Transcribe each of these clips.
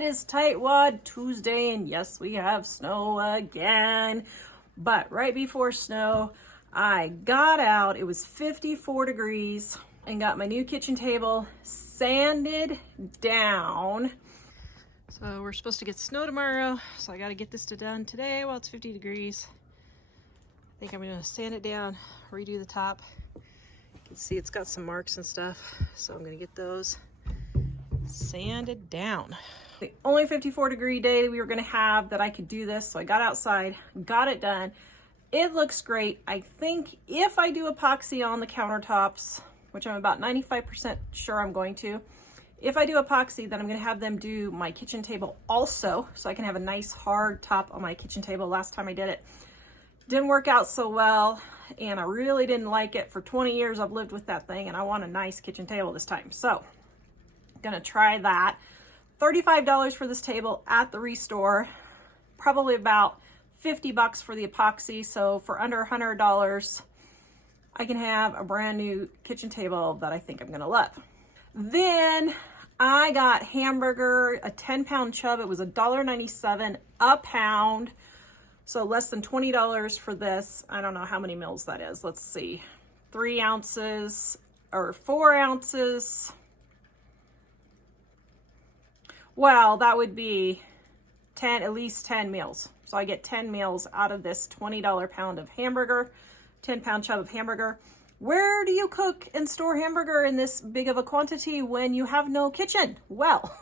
It is Tightwad Tuesday, and yes, we have snow again. But right before snow, I got out. It was 54 degrees and got my new kitchen table sanded down. So we're supposed to get snow tomorrow, so I got to get this done today while it's 50 degrees. I think I'm going to sand it down, redo the top. You can see it's got some marks and stuff, so I'm going to get those sanded down. The only 54 degree day we were going to have that I could do this, so I got outside, got it done. It looks great. I think if I do epoxy on the countertops, which I'm about 95% sure I'm going to, if I do epoxy, then I'm going to have them do my kitchen table also, so I can have a nice hard top on my kitchen table. Last time I did it, didn't work out so well, and I really didn't like it. For 20 years I've lived with that thing, and I want a nice kitchen table this time. So I'm gonna try that. $35 for this table at the Restore, probably about 50 bucks for the epoxy. So for under $100, I can have a brand new kitchen table that I think I'm gonna love. Then I got hamburger, a 10-pound chub. It was $1.97 a pound. So less than $20 for this. I don't know how many mils that is. Let's see. 3 ounces or 4 ounces. Well, that would be at least 10 meals. So I get 10 meals out of this $20 pound of hamburger, 10-pound chub of hamburger. Where do you cook and store hamburger in this big of a quantity when you have no kitchen? Well,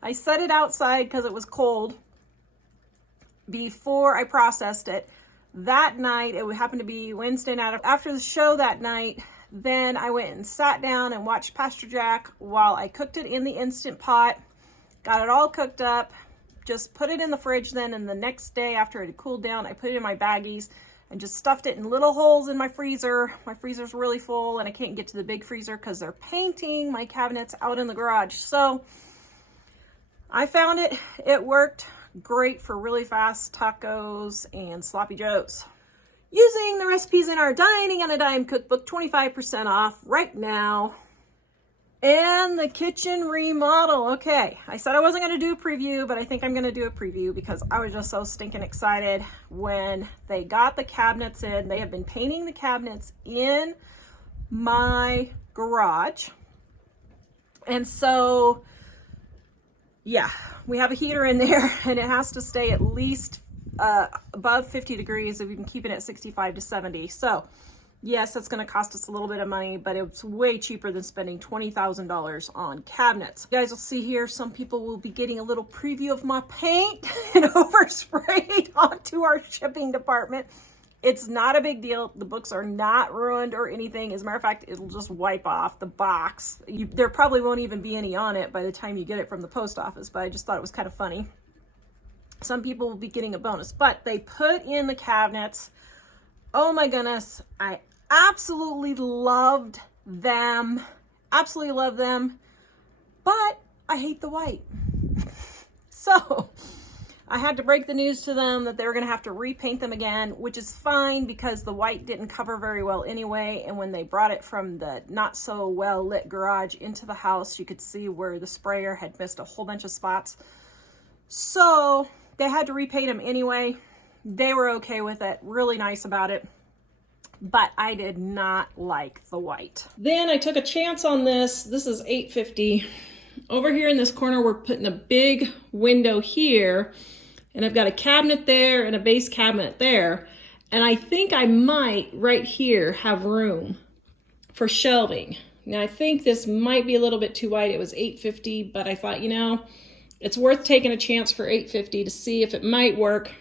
I set it outside because it was cold before I processed it. That night, it happened to be Wednesday night after the show that night, then I went and sat down and watched Pastor Jack while I cooked it in the Instant Pot. Got it all cooked up, just put it in the fridge then, and the next day after it had cooled down, I put it in my baggies and just stuffed it in little holes in my freezer. My freezer's really full and I can't get to the big freezer because they're painting my cabinets out in the garage. So I found it. It worked great for really fast tacos and sloppy joes. Using the recipes in our Dining on a Dime cookbook, 25% off right now. And the kitchen remodel. Okay, I said I wasn't going to do a preview, but I think I'm going to do a preview because I was just so stinking excited when they got the cabinets in. They have been painting the cabinets in my garage. And so, yeah, we have a heater in there and it has to stay at least above 50 degrees if we can keep it at 65 to 70. So yes, that's going to cost us a little bit of money, but it's way cheaper than spending $20,000 on cabinets. You guys will see here, some people will be getting a little preview of my paint and oversprayed onto our shipping department. It's not a big deal. The books are not ruined or anything. As a matter of fact, it'll just wipe off the box. There probably won't even be any on it by the time you get it from the post office, but I just thought it was kind of funny. Some people will be getting a bonus, but they put in the cabinets. Oh my goodness, I absolutely loved them. Absolutely love them. But I hate the white. So I had to break the news to them that they were going to have to repaint them again, which is fine because the white didn't cover very well anyway. And when they brought it from the not so well lit garage into the house, you could see where the sprayer had missed a whole bunch of spots. So they had to repaint them anyway. They were okay with it, really nice about it. But I did not like the white. Then I took a chance on this. This is $8.50. Over here in this corner, we're putting a big window here. And I've got a cabinet there and a base cabinet there. And I think I might, right here, have room for shelving. Now, I think this might be a little bit too wide. It was $8.50, but I thought, you know, it's worth taking a chance for $8.50 to see if it might work.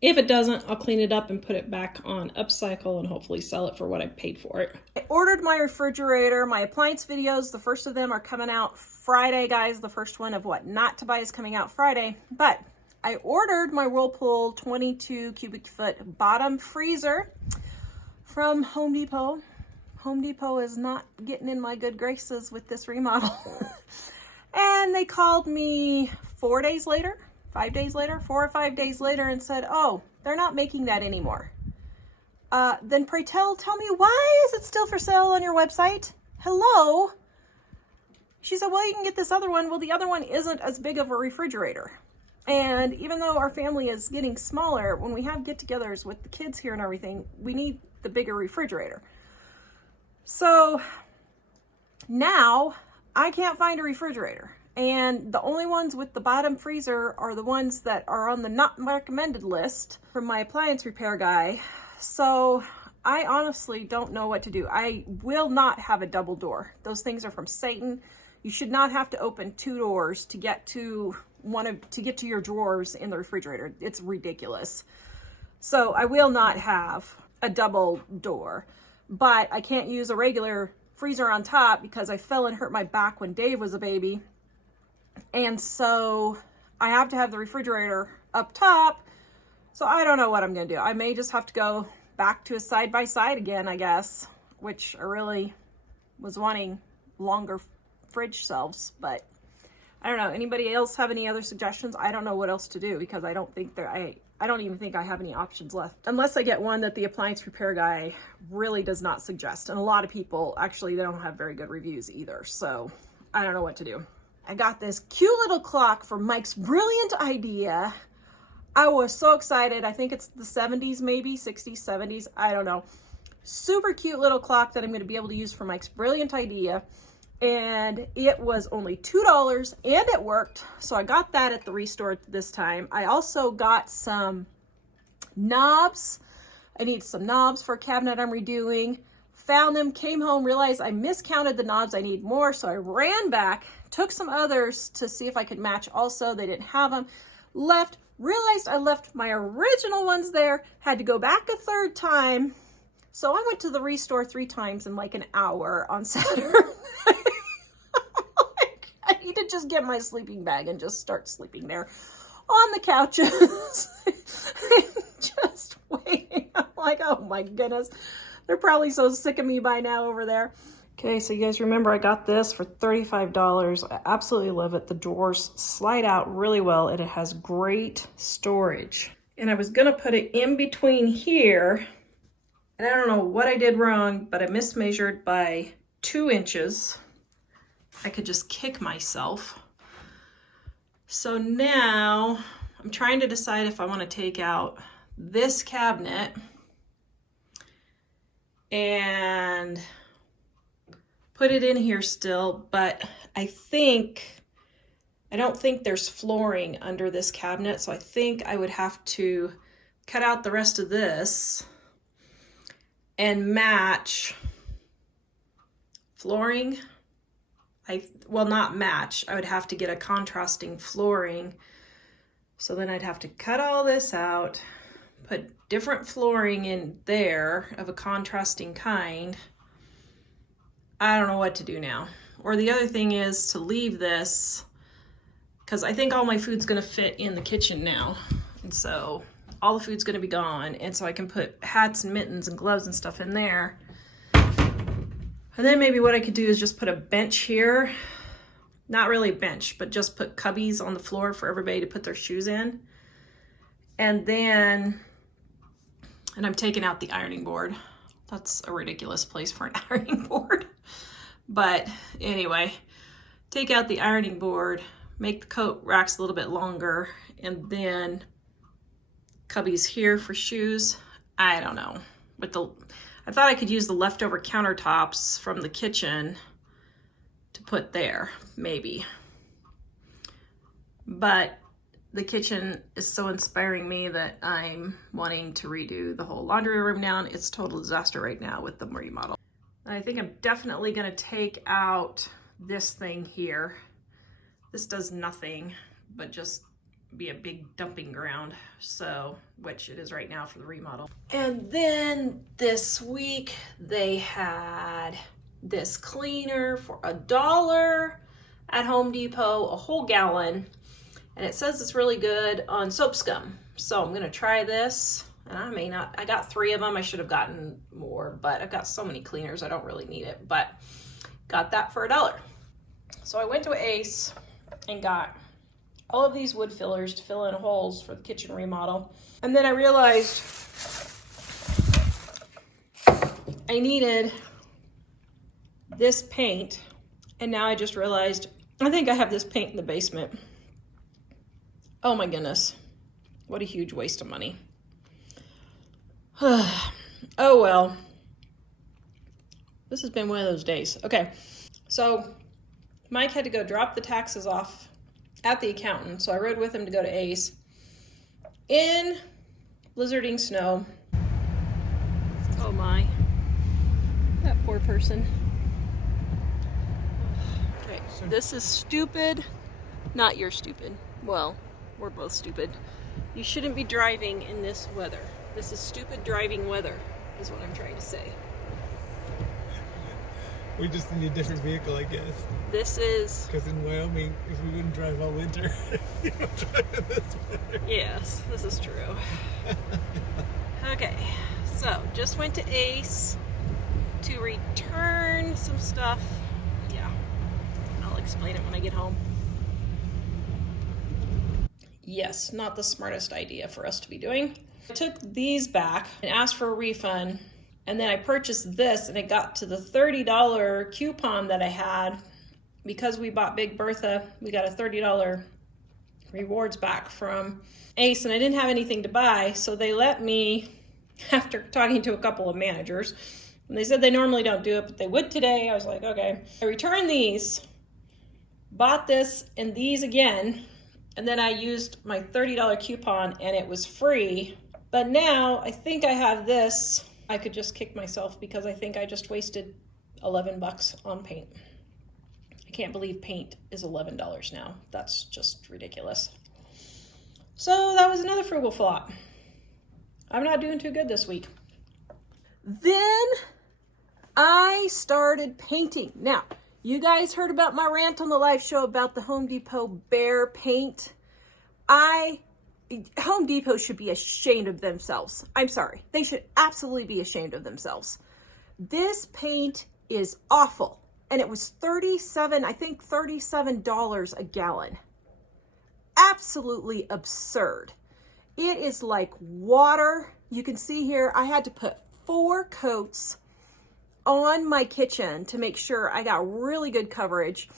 If it doesn't, I'll clean it up and put it back on upcycle and hopefully sell it for what I paid for it. I ordered my refrigerator, my appliance videos. The first of them are coming out Friday, guys. The first one of what not to buy is coming out Friday. But I ordered my Whirlpool 22 cubic foot bottom freezer from Home Depot. Home Depot is not getting in my good graces with this remodel. And they called me 4 days later. 5 days later, 4 or 5 days later, and said, oh, they're not making that anymore. Then pray tell me, why is it still for sale on your website? Hello? She said, well, you can get this other one. Well, the other one isn't as big of a refrigerator. And even though our family is getting smaller, when we have get-togethers with the kids here and everything, we need the bigger refrigerator. So now I can't find a refrigerator. And the only ones with the bottom freezer are the ones that are on the not recommended list from my appliance repair guy. So I honestly don't know what to do. I will not have a double door. Those things are from Satan. You should not have to open 2 doors to get to your drawers in the refrigerator. It's ridiculous. So I will not have a double door, but I can't use a regular freezer on top because I fell and hurt my back when Dave was a baby. And so I have to have the refrigerator up top. So I don't know what I'm going to do. I may just have to go back to a side-by-side again, I guess, which I really was wanting longer fridge shelves, but I don't know. Anybody else have any other suggestions? I don't know what else to do because I don't even think I have any options left unless I get one that the appliance repair guy really does not suggest. And a lot of people actually, they don't have very good reviews either. So I don't know what to do. I got this cute little clock from Mike's brilliant idea. I was so excited. I think it's the 70s, maybe 60s, 70s. I don't know. Super cute little clock that I'm going to be able to use for Mike's brilliant idea. And it was only $2 and it worked. So I got that at the Restore this time. I also got some knobs. I need some knobs for a cabinet I'm redoing. Found them, came home, realized I miscounted the knobs. I need more. So I ran back, took some others to see if I could match also. They didn't have them. Left, realized I left my original ones there. Had to go back a 3rd time. So I went to the Restore 3 times in like an hour on Saturday. I need to just get my sleeping bag and just start sleeping there on the couches. Just waiting. I'm like, oh my goodness. They're probably so sick of me by now over there. Okay, so you guys remember I got this for $35. I absolutely love it. The drawers slide out really well and it has great storage. And I was gonna put it in between here. And I don't know what I did wrong, but I mismeasured by 2 inches. I could just kick myself. So now I'm trying to decide if I want to take out this cabinet and put it in here still, but I don't think there's flooring under this cabinet, so I think I would have to cut out the rest of this and match flooring. Well, not match. I would have to get a contrasting flooring. So then I'd have to cut all this out, put different flooring in there of a contrasting kind. I don't know what to do now. Or the other thing is to leave this, because I think all my food's gonna fit in the kitchen now. And so all the food's gonna be gone. And so I can put hats and mittens and gloves and stuff in there. And then maybe what I could do is just put a bench here. Not really a bench, but just put cubbies on the floor for everybody to put their shoes in. And I'm taking out the ironing board. That's a ridiculous place for an ironing board. But anyway, take out the ironing board, make the coat racks a little bit longer, and then cubbies here for shoes. I don't know. I thought I could use the leftover countertops from the kitchen to put there, maybe. But the kitchen is so inspiring me that I'm wanting to redo the whole laundry room now. It's a total disaster right now with the remodel. I think I'm definitely gonna take out this thing here. This does nothing but just be a big dumping ground, so which it is right now for the remodel. And then this week they had this cleaner for $1 at Home Depot, a whole gallon, and it says it's really good on soap scum. So I'm gonna try this, and I got 3 of them. I should have gotten more, but I've got so many cleaners I don't really need it, but got that for $1. So I went to Ace and got all of these wood fillers to fill in holes for the kitchen remodel. And then I realized I needed this paint And now I just realized, I think I have this paint in the basement. Oh my goodness. What a huge waste of money. Oh well. This has been one of those days. Okay, so Mike had to go drop the taxes off at the accountant, so I rode with him to go to Ace in blizzarding snow. Oh my, that poor person. Okay, this is stupid. Not you're stupid. Well, we're both stupid. You shouldn't be driving in this weather. This is stupid driving weather, is what I'm trying to say. We just need a different vehicle, I guess. This is... Because in Wyoming, if we wouldn't drive all winter, you don't drive in this weather. Yes, this is true. Okay, so just went to Ace to return some stuff. Yeah, I'll explain it when I get home. Yes, not the smartest idea for us to be doing. I took these back and asked for a refund. And then I purchased this and it got to the $30 coupon that I had. Because we bought Big Bertha, we got a $30 rewards back from Ace and I didn't have anything to buy. So they let me, after talking to a couple of managers, and they said they normally don't do it, but they would today. I was like, okay. I returned these, bought this and these again. And then I used my $30 coupon and it was free. But now I think I have this. I could just kick myself because I think I just wasted $11 on paint. I can't believe paint is $11 now. That's just ridiculous. So that was another frugal flop. I'm not doing too good this week. Then I started painting. Now, you guys heard about my rant on the live show about the Home Depot Bear paint. Home Depot should be ashamed of themselves. I'm sorry. They should absolutely be ashamed of themselves. This paint is awful. And it was $37 a gallon. Absolutely absurd. It is like water. You can see here, I had to put 4 coats on my kitchen to make sure I got really good coverage.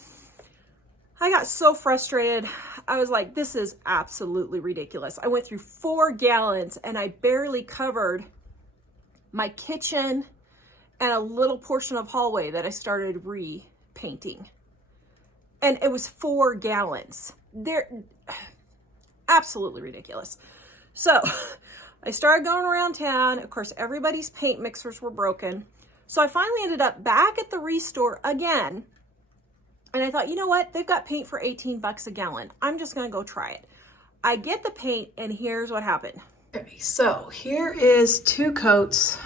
I got so frustrated. I was like, this is absolutely ridiculous. I went through 4 gallons and I barely covered my kitchen and a little portion of hallway that I started repainting. And it was 4 gallons. They're absolutely ridiculous. So I started going around town. Of course, everybody's paint mixers were broken. So I finally ended up back at the Restore again. And I thought, you know what? They've got paint for $18 a gallon. I'm just going to go try it. I get the paint and here's what happened. Okay, so here is 2 coats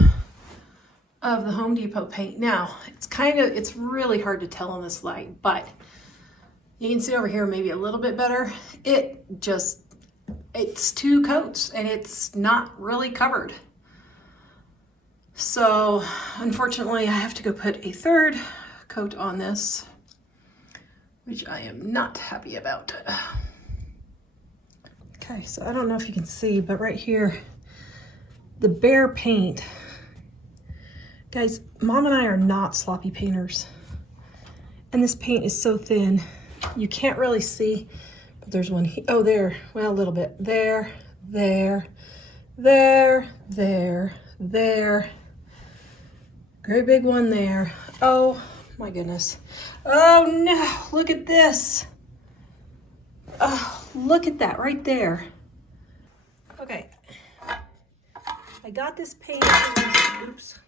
of the Home Depot paint. Now, it's really hard to tell on this light, but you can see over here maybe a little bit better. It's 2 coats and it's not really covered. So unfortunately, I have to go put a 3rd coat on this, which I am not happy about. Okay, so I don't know if you can see, but right here, the Bear paint. Guys, Mom and I are not sloppy painters. And this paint is so thin, you can't really see, but there's one here. Oh, there, well, a little bit. There, there, there, there, there. Great big one there. Oh my goodness. Oh no, look at this. Oh, look at that right there. Okay. I got this paint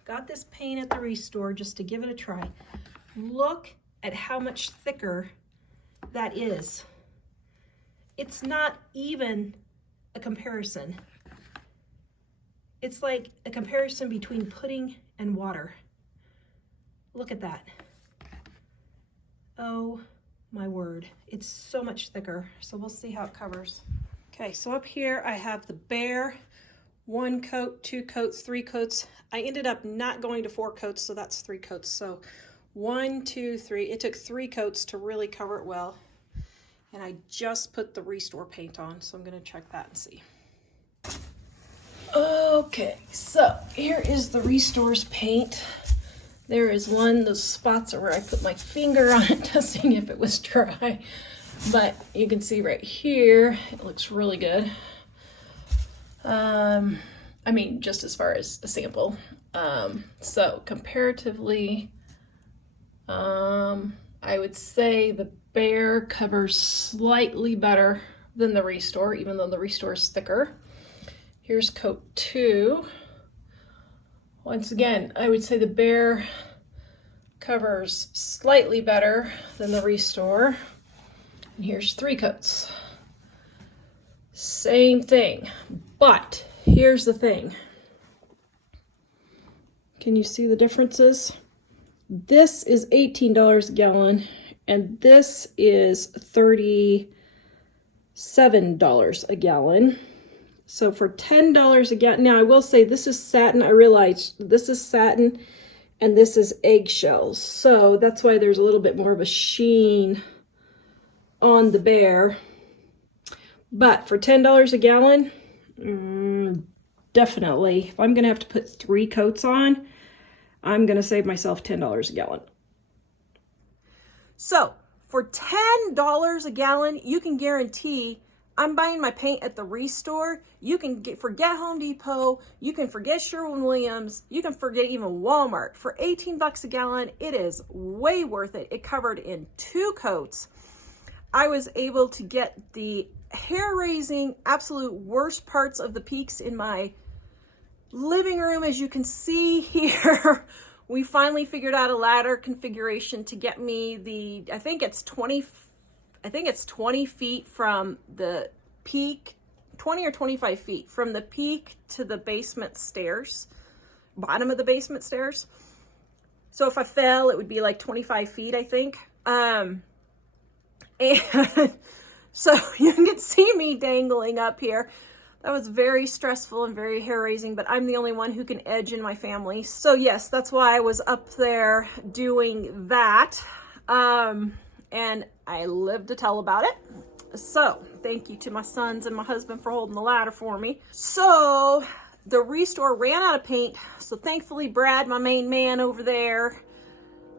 got this paint at the Restore just to give it a try. Look at how much thicker that is. It's not even a comparison. It's like a comparison between pudding and water. Look at that. Oh my word, it's so much thicker. So we'll see how it covers. Okay, so up here I have the Bear, 1 coat, 2 coats, 3 coats. I ended up not going to 4 coats, so that's 3 coats. So 1, 2, 3, it took 3 coats to really cover it well. And I just put the Restore paint on, so I'm gonna check that and see. Okay, so here is the Restore's paint. There is one, those spots are where I put my finger on it, testing if it was dry. But you can see right here, it looks really good. I mean, just as far as a sample. So comparatively, I would say the Bare covers slightly better than the Restore, even though the Restore is thicker. Here's coat 2. Once again, I would say the Bare covers slightly better than the Restore. And here's 3 coats. Same thing, but here's the thing. Can you see the differences? This is $18 a gallon, and this is $37 a gallon. So for $10 a gallon, now I will say this is satin. I realize this is satin and this is eggshells. So that's why there's a little bit more of a sheen on the Bare. But for $10 a gallon, definitely. If I'm gonna have to put 3 coats on, I'm gonna save myself $10 a gallon. So for $10 a gallon, you can guarantee I'm buying my paint at the Restore. You can forget Home Depot. You can forget Sherwin-Williams. You can forget even Walmart. For 18 bucks a gallon, it is way worth it. It covered in 2 coats. I was able to get the hair-raising, absolute worst parts of the peaks in my living room. As you can see here, we finally figured out a ladder configuration to get me the, I think it's 20 feet from the peak, 20 or 25 feet from the peak to the basement stairs, bottom of the basement stairs. So if I fell, it would be like 25 feet, I think. And so you can see me dangling up here. That was very stressful and very hair-raising, but I'm the only one who can edge in my family. So yes, that's why I was up there doing that. And I live to tell about it. So thank you to my sons and my husband for holding the ladder for me. So the Restore ran out of paint. So thankfully, Brad, my main man over there,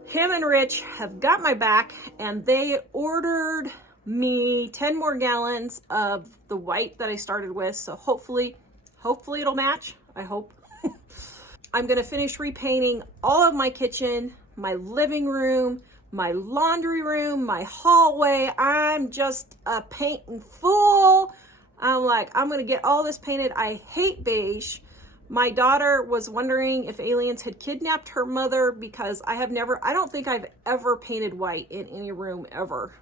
him and Rich have got my back, and they ordered me 10 more gallons of the white that I started with. So hopefully it'll match. I hope. I'm going to finish repainting all of my kitchen, my living room, my laundry room, my hallway. I'm just a painting fool. I'm like, I'm going to get all this painted. I hate beige. My daughter was wondering if aliens had kidnapped her mother, because I don't think I've ever painted white in any room ever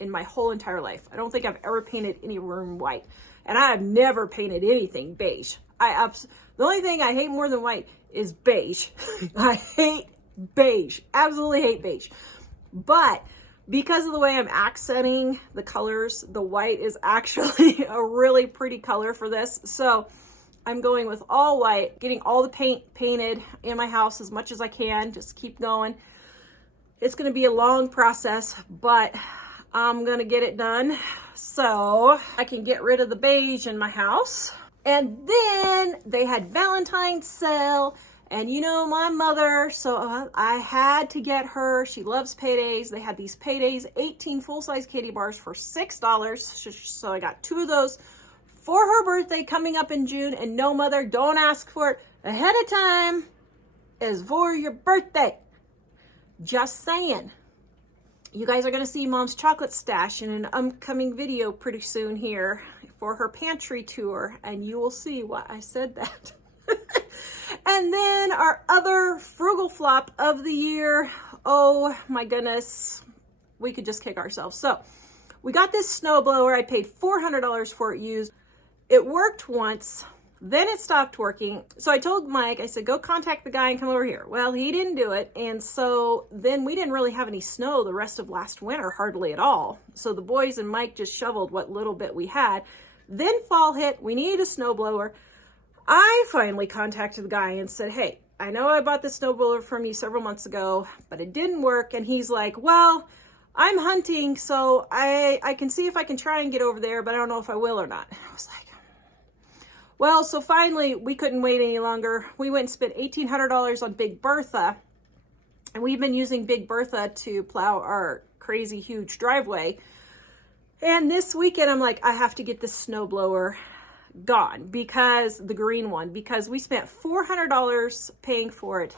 in my whole entire life. I don't think I've ever painted any room white, and I have never painted anything beige. The only thing I hate more than white is beige. I hate beige, absolutely hate beige. But because of the way I'm accenting the colors, the white is actually a really pretty color for this. So I'm going with all white, getting all the paint painted in my house as much as I can. Just keep going. It's going to be a long process, but I'm going to get it done so I can get rid of the beige in my house. And then they had Valentine's sale, and you know my mother, so I had to get her. She loves paydays. They had these paydays, 18 full-size candy bars for $6. So I got 2 of those for her birthday coming up in June. And no, mother, don't ask for it ahead of time. It's for your birthday. Just saying. You guys are going to see Mom's chocolate stash in an upcoming video pretty soon here for her pantry tour, and you will see why I said that. And then our other frugal flop of the year. Oh my goodness, we could just kick ourselves. So we got this snowblower. I paid $400 for it used. It worked once, then it stopped working. So I told Mike, I said, go contact the guy and come over here. Well, he didn't do it. And so then we didn't really have any snow the rest of last winter, hardly at all. So the boys and Mike just shoveled what little bit we had. Then fall hit, we needed a snowblower. I finally contacted the guy and said, hey, I know I bought this snowblower from you several months ago, but it didn't work. And he's like, well, I'm hunting, so I can see if I can try and get over there, but I don't know if I will or not. I was like, well, so finally we couldn't wait any longer. We went and spent $1,800 on Big Bertha, And we've been using Big Bertha to plow our crazy huge driveway. And this weekend, I'm like, I have to get this snowblower gone, because the green one, because we spent $400 paying for it.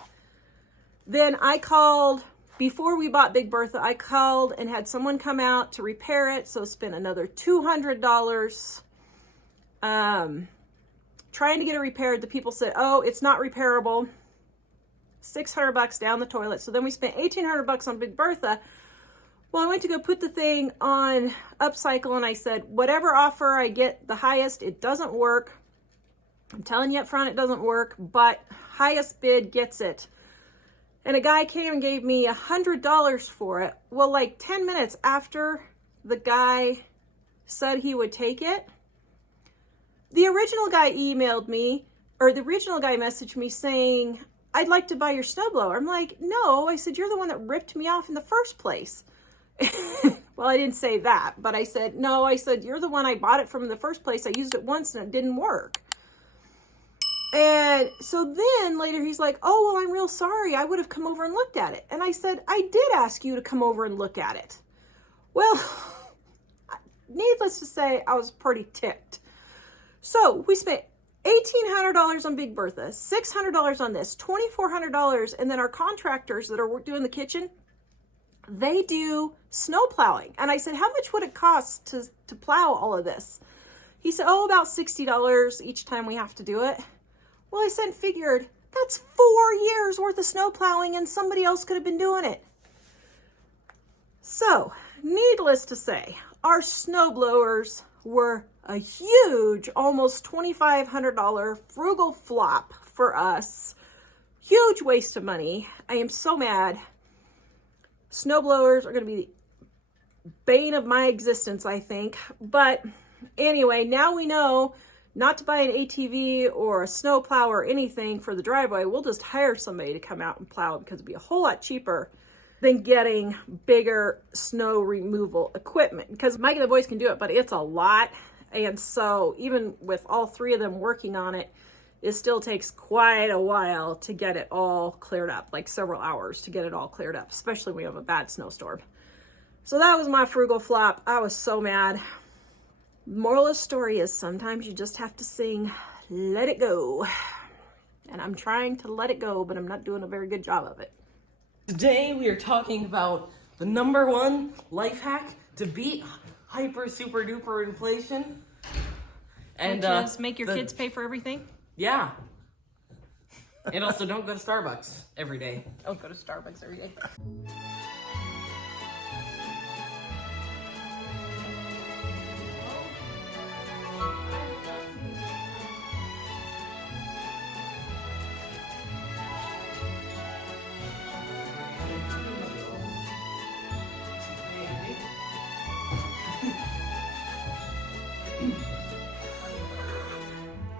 Then I called, before we bought Big Bertha, I called and had someone come out to repair it. So spent another $200 trying to get it repaired. The people said, oh, it's not repairable. $600 down the toilet. So then we spent $1,800 on Big Bertha. Well, I went to go put the thing on Upcycle, and I said, whatever offer I get the highest, it doesn't work. I'm telling you up front, it doesn't work, but highest bid gets it. And a guy came and gave me $100 for it. Well, like 10 minutes after the guy said he would take it, the original guy emailed me, or the original guy messaged me saying, I'd like to buy your snowblower. I'm like, no, I said, you're the one that ripped me off in the first place. Well, I didn't say that, but I said, no, I said, you're the one I bought it from in the first place. I used it once and it didn't work. And so then later he's like, oh, well, I'm real sorry. I would have come over and looked at it. And I said, I did ask you to come over and look at it. Well, needless to say, I was pretty ticked. So we spent $1,800 on Big Bertha, $600 on this, $2,400. And then our contractors that are doing the kitchen, they do snow plowing. And I said, how much would it cost to plow all of this? He said, oh, about $60 each time we have to do it. Well, I said, figured that's 4 years worth of snow plowing and somebody else could have been doing it. So, needless to say, our snow blowers were a huge, almost $2,500 frugal flop for us. Huge waste of money. I am so mad. Snowblowers are going to be the bane of my existence, I think. But anyway, now we know not to buy an ATV or a snow plow or anything for the driveway. We'll just hire somebody to come out and plow, because it'd be a whole lot cheaper than getting bigger snow removal equipment. Because Mike and the boys can do it, but it's a lot. And so even with all three of them working on it, it still takes quite a while to get it all cleared up, like several hours to get it all cleared up, especially when we have a bad snowstorm. So that was my frugal flop. I was so mad. Moral of the story is sometimes you just have to sing, let it go. And I'm trying to let it go, but I'm not doing a very good job of it. Today we are talking about the #1 life hack to beat hyper super duper inflation. And just make your kids pay for everything? Yeah. And also don't go to Starbucks every day. Don't go to Starbucks every day.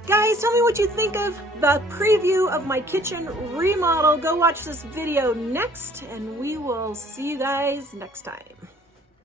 Guys, tell me what you think of the preview of my kitchen remodel. Go watch this video next, and we will see you guys next time.